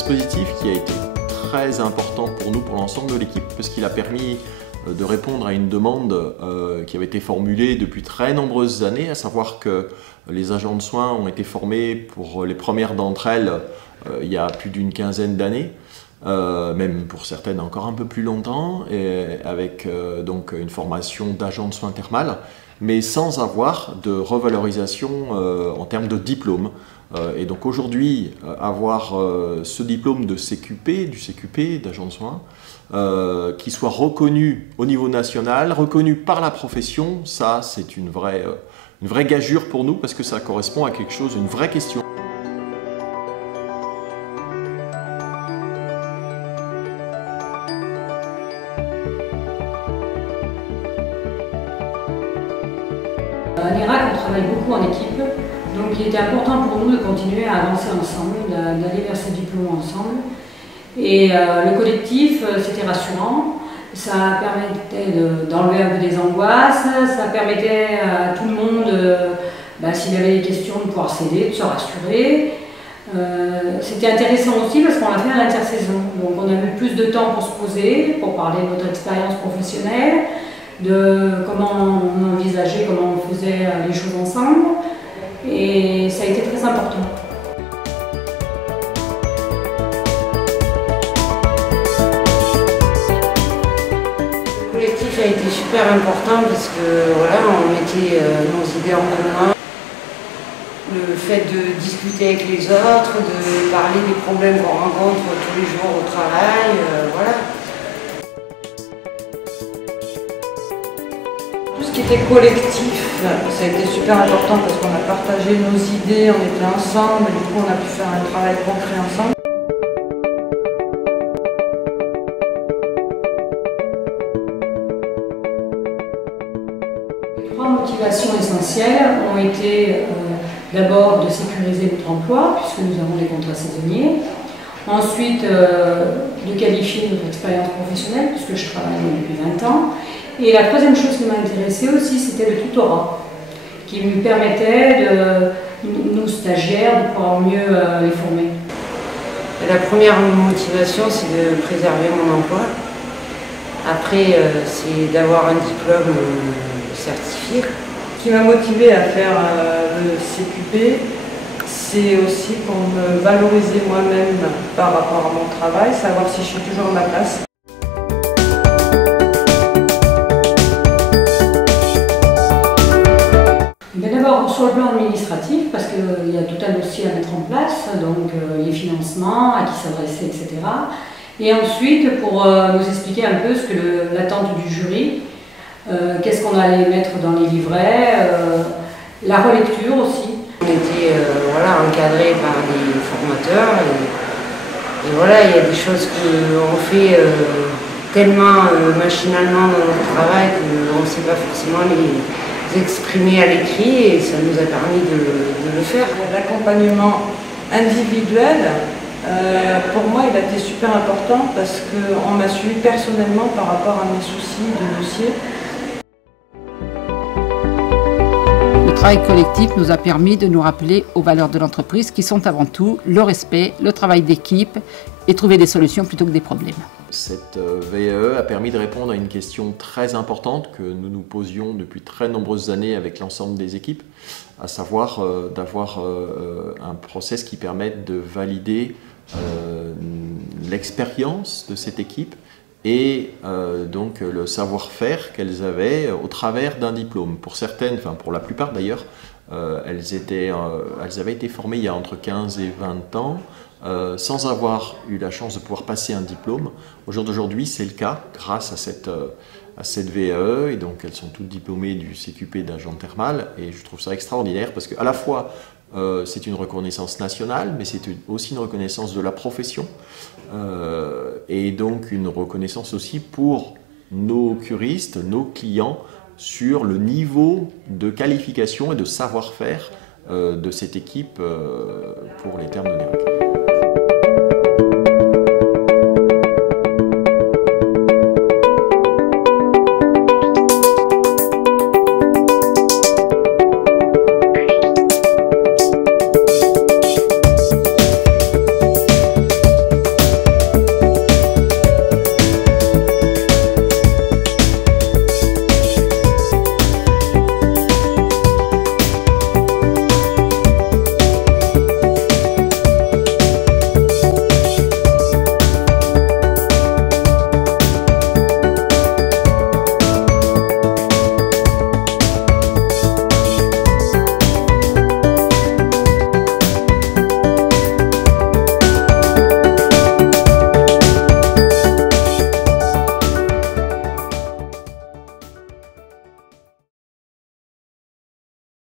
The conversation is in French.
dispositif qui a été très important pour nous, pour l'ensemble de l'équipe, parce qu'il a permis de répondre à une demande qui avait été formulée depuis très nombreuses années, à savoir que les agents de soins ont été formés pour les premières d'entre elles il y a plus d'une quinzaine d'années, même pour certaines encore un peu plus longtemps, et avec donc une formation d'agent de soins thermales, mais sans avoir de revalorisation en termes de diplôme. Et donc aujourd'hui, avoir ce diplôme de CQP, du CQP, d'agent de soins, qui soit reconnu au niveau national, reconnu par la profession, ça c'est une vraie gageure pour nous parce que ça correspond à quelque chose, une vraie question. À l'IRAC, on travaille beaucoup en équipe, donc il était important pour nous de continuer à avancer ensemble, d'aller vers ces diplômes ensemble. Et le collectif, c'était rassurant, ça permettait d'enlever un peu des angoisses, ça permettait à tout le monde, s'il y avait des questions, de pouvoir s'aider, de se rassurer. C'était intéressant aussi parce qu'on l'a fait à l'intersaison, donc on a eu plus de temps pour se poser, pour parler de notre expérience professionnelle, de comment on envisageait, comment on faisait les choses ensemble, et ça a été très important. Le collectif a été super important parce que voilà, on mettait nos idées en commun. Le fait de discuter avec les autres, de parler des problèmes qu'on rencontre tous les jours au travail, voilà. Tout ce qui était collectif, ça a été super important parce qu'on a partagé nos idées, on était ensemble et du coup on a pu faire un travail concret ensemble. Les trois motivations essentielles ont été d'abord de sécuriser notre emploi, puisque nous avons des contrats saisonniers. Ensuite, de qualifier notre expérience professionnelle, puisque je travaille depuis 20 ans. Et la troisième chose qui m'a intéressée aussi, c'était le tutorat, qui me permettait, nos stagiaires, de pouvoir mieux les former. La première motivation, c'est de préserver mon emploi. Après, c'est d'avoir un diplôme certifié. Ce qui m'a motivée à faire le CQP, c'est aussi pour me valoriser moi-même par rapport à mon travail, savoir si je suis toujours à ma place. D'abord sur le plan administratif, parce qu'il y a tout un dossier à mettre en place, donc les financements, à qui s'adresser, etc. Et ensuite pour nous expliquer un peu ce que l'attente du jury, qu'est-ce qu'on allait mettre dans les livrets, la relecture aussi. On était encadrés par des formateurs et voilà, il y a des choses qu'on fait tellement machinalement dans notre travail qu'on ne sait pas forcément les exprimer à l'écrit et ça nous a permis de le faire. L'accompagnement individuel, pour moi, il a été super important parce qu'on m'a suivi personnellement par rapport à mes soucis de dossier. Le travail collectif nous a permis de nous rappeler aux valeurs de l'entreprise qui sont avant tout le respect, le travail d'équipe et trouver des solutions plutôt que des problèmes. Cette VAE a permis de répondre à une question très importante que nous nous posions depuis très nombreuses années avec l'ensemble des équipes, à savoir d'avoir un process qui permette de valider l'expérience de cette équipe et donc le savoir-faire qu'elles avaient au travers d'un diplôme. Pour certaines, enfin pour la plupart d'ailleurs, elles avaient été formées il y a entre 15 et 20 ans, sans avoir eu la chance de pouvoir passer un diplôme. Au jour d'aujourd'hui, c'est le cas grâce à cette VAE, et donc elles sont toutes diplômées du CQP d'agent thermal, et je trouve ça extraordinaire parce qu'à la fois c'est une reconnaissance nationale, mais c'est aussi une reconnaissance de la profession, et donc une reconnaissance aussi pour nos curistes, nos clients, sur le niveau de qualification et de savoir-faire de cette équipe pour les termes de l'IRAC.